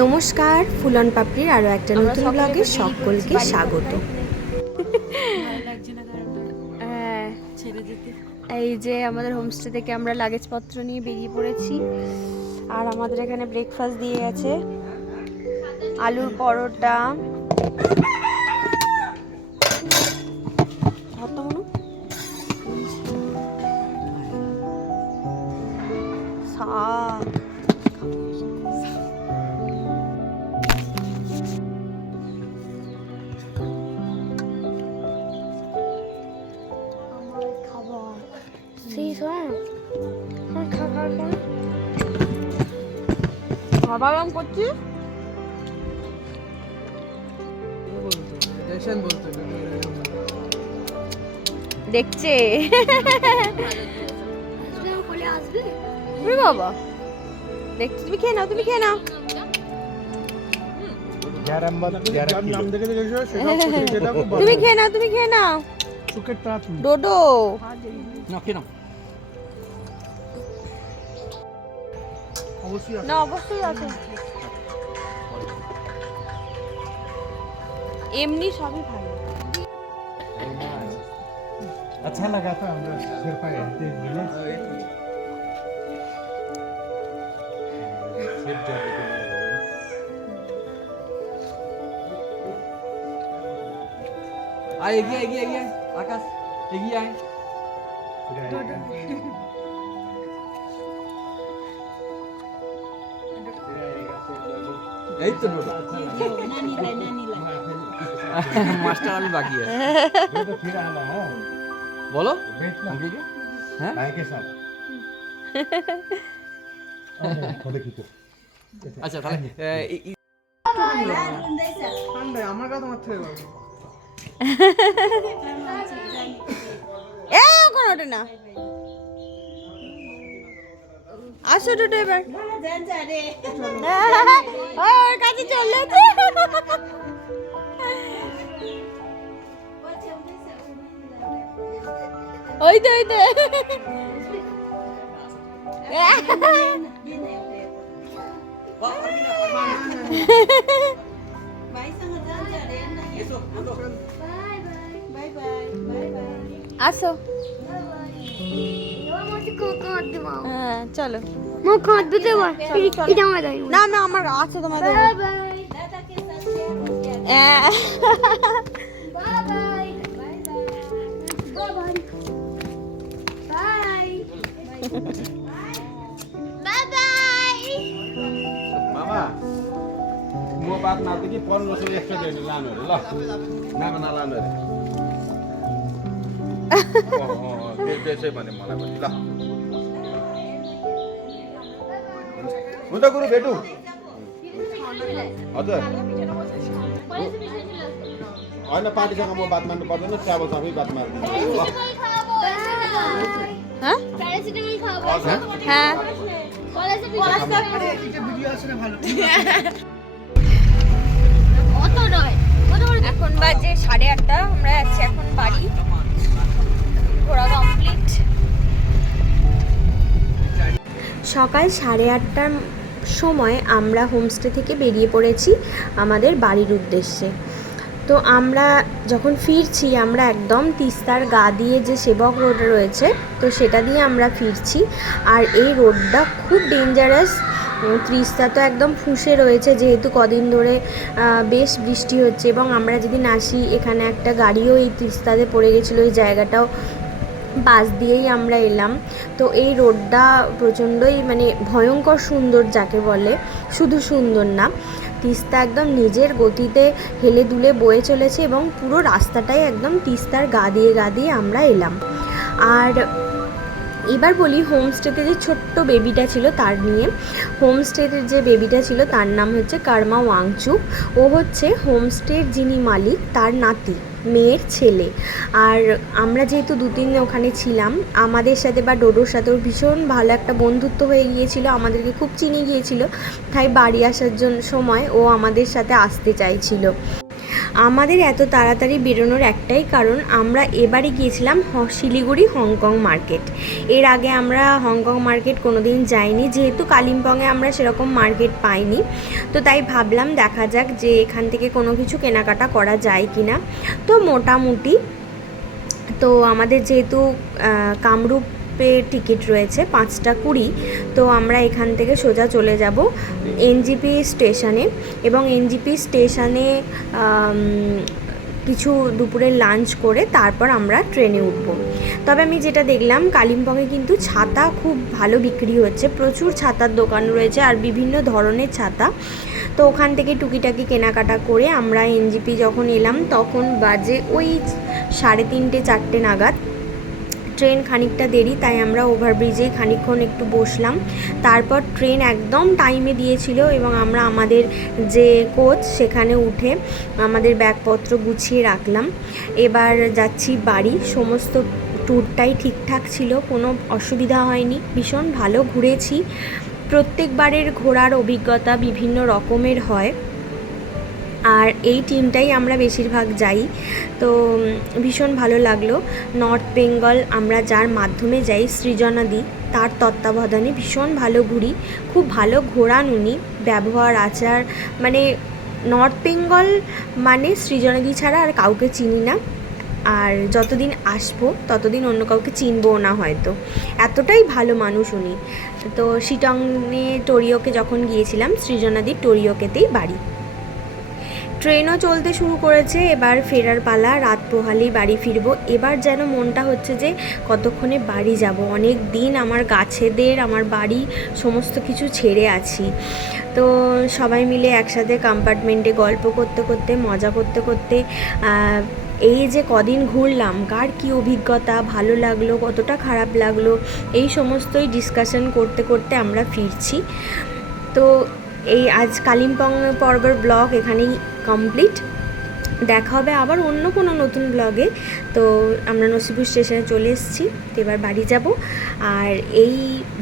নমস্কার, ফুলন পাপড়ির আরও একটা নতুন ব্লগে সকলকে স্বাগত। হ্যাঁ, এই যে আমাদের হোমস্টে থেকে আমরা লাগেজপত্র নিয়ে বেরিয়ে পড়েছি। আর আমাদের এখানে ব্রেকফাস্ট দিয়ে গেছে আলুর পরোটা, শাক, খাবার করছি। দেখছে বাবা, দেখছি। তুমি খেয়ে নাও, তুমি খেয়ে নাও। তুমি খেয়ে নাও, তুমি খেয়ে নাও। ডোডো না, অবশ্যই আছে। এমনি সবই ভালো। अच्छा लगा था हम लोग फिर पाए आए एगिए आकाश एगिए आए এই তো মাস্টার আমি বাকি है तो फिर आना है बोलो अंकल के हैं भाई के साथ थोड़े खींचो আচ্ছা তাহলে ঠান্ডা আমার কথা মারতে হবে এ কোন ওটা না। আসো দুটো এবার। ওর কাছে চললে ওই তো ওই তো। আসো, হ্যাঁ চলো। না না, আমার আছে তোমাদের। मामा म बात मार्दै कि 1500 एक्स्ट्रा दिनु लानु अरे ल नाम नलानु अरे त्यसै भने मलाई पनि ल हुन्छ गुरु भेटौँ हजुर होइन पार्टीसँग म बात मार्नु पर्दैन ट्राभलसँगै बात मार्नु হ্যাঁ হ্যাঁ এখন বাজে 8:30। আমরা যাচ্ছি এখন বাড়ি। ঘোরা কমপ্লিট। সকাল 8:30টার সময় আমরা হোমস্টে থেকে বেরিয়ে পড়েছি আমাদের বাড়ির উদ্দেশ্যে। তো আমরা যখন ফিরছি, আমরা একদম তিস্তার গা দিয়ে যে সেবক রোড রয়েছে, তো সেটা দিয়ে আমরা ফিরছি। আর এই রোডটা খুব ডেঞ্জারাস। তিস্তা তো একদম ফুঁসে রয়েছে, যেহেতু কদিন ধরে বেশ বৃষ্টি হচ্ছে। এবং আমরা যেদিন আসি, এখানে একটা গাড়িও এই তিস্তাতে পড়ে গেছিলো। এই জায়গাটাও বাস দিয়েই আমরা এলাম। তো এই রোডটা প্রচণ্ডই মানে ভয়ঙ্কর সুন্দর, যাকে বলে। শুধু সুন্দর না, তিস্তা একদম নিজের গতিতে হেলে দুলে বয়ে চলেছে এবং পুরো রাস্তাটাই একদম তিস্তার গা দিয়ে আমরা এলাম। আর এবার বলি হোমস্টেতে যে ছোট্ট বেবিটা ছিল তার নিয়ে। হোমস্টেতে যে বেবিটা ছিল তার নাম হচ্ছে কর্মা ওয়াংচুক। ও হচ্ছে হোমস্টের যিনি মালিক তার নাতি, মেয়ের ছেলে। আর আমরা যেহেতু 2-3 দিন ওখানে ছিলাম, আমাদের সাথে বা ডোডোর সাথেও ভীষণ ভালো একটা বন্ধুত্ব হয়ে গিয়েছিল। আমাদেরকে খুব চিনে গিয়েছিল, তাই বাড়ি আসার সময় ও আমাদের সাথে আসতে চাইছিল। আমাদের এত তাড়াতাড়ি বেরোনোর একটাই কারণ, আমরা এবারে গিয়েছিলাম শিলিগুড়ি হংকং মার্কেট। এর আগে আমরা হংকং মার্কেট কোনোদিন যাইনি, যেহেতু কালিম্পংয়ে আমরা সেরকম মার্কেট পাইনি। তো তাই ভাবলাম দেখা যাক যে এখান থেকে কোনো কিছু কেনাকাটা করা যায় কি না। তো মোটামুটি তো আমাদের যেহেতু কামরূপের টিকিট রয়েছে 5:20, তো আমরা এখান থেকে সোজা চলে যাব এনজিপি স্টেশনে, এবং এনজিপি স্টেশনে কিছু দুপুরের লাঞ্চ করে তারপর আমরা ট্রেনে উঠব। তবে আমি যেটা দেখলাম, কালিম্পংয়ে কিন্তু ছাতা খুব ভালো বিক্রি হচ্ছে, প্রচুর ছাতার দোকান রয়েছে আর বিভিন্ন ধরনের ছাতা। তো ওখান থেকে টুকিটাকি কেনাকাটা করে আমরা এনজিপি যখন এলাম তখন বাজে ওই 3:30 4টে নাগাদ। ট্রেন খানিকটা দেরি, তাই আমরা ওভারব্রিজেই খানিকক্ষণ একটু বসলাম। তারপর ট্রেন একদম টাইমে দিয়েছিল এবং আমরা আমাদের যে কোচ সেখানে উঠে আমাদের ব্যাগপত্র গুছিয়ে রাখলাম। এবার যাচ্ছি বাড়ি। সমস্ত ট্যুরটাই ঠিকঠাক ছিল, কোনো অসুবিধা হয়নি, ভীষণ ভালো ঘুরেছি। প্রত্যেকবারের ঘোরার অভিজ্ঞতা বিভিন্ন রকমের হয়, আর এই টিমটাই আমরা বেশিরভাগ যাই। তো ভীষণ ভালো লাগলো। নর্থ বেঙ্গল আমরা যার মাধ্যমে যাই, সৃজনাদি, তার তত্ত্বাবধানে ভীষণ ভালো ঘুরি। খুব ভালো ঘোরান উনি, ব্যবহার আচার, মানে নর্থ বেঙ্গল মানে সৃজনাদি ছাড়া আর কাউকে চিনি না। আর যতদিন আসবো ততদিন অন্য কাউকে চিনবও না হয়তো, এতটাই ভালো মানুষ উনি। তো শিটংয়ে টোরিওকে যখন গিয়েছিলাম, সৃজনাদির টোরিওকেতেই বাড়ি। ট্রেনও চলতে শুরু করেছে, এবার ফেরার পালা, রাত পোহালেই বাড়ি ফিরবো। এবার যেন মনটা হচ্ছে যে কতক্ষণে বাড়ি যাব। অনেক দিন আমার গাছেদের, আমার বাড়ি সমস্ত কিছু ছেড়ে আছি। তো সবাই মিলে একসাথে কম্পার্টমেন্টে গল্প করতে করতে, মজা করতে করতে এই যে কদিন ঘুরলাম, কার কী অভিজ্ঞতা, ভালো লাগলো, কতটা খারাপ লাগলো, এই সমস্তই ডিসকাশন করতে করতে আমরা ফিরছি। তো এই আজ কালিম্পং পর্বের ব্লগ এখানেই কমপ্লিট। দেখা হবে আবার অন্য কোনো নতুন ব্লগে। তো আমরা নসিপুর স্টেশনে চলে এসেছি, তো এবার বাড়ি যাব। আর এই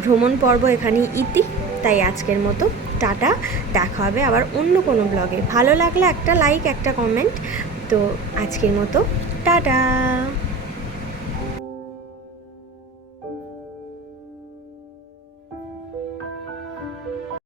ভ্রমণ পর্ব এখানেই ইতি। তাই আজকের মতো টাটা, দেখা হবে আবার অন্য কোনো ব্লগে। ভালো লাগলে একটা লাইক, একটা কমেন্ট। তো আজকের মতো টাটা।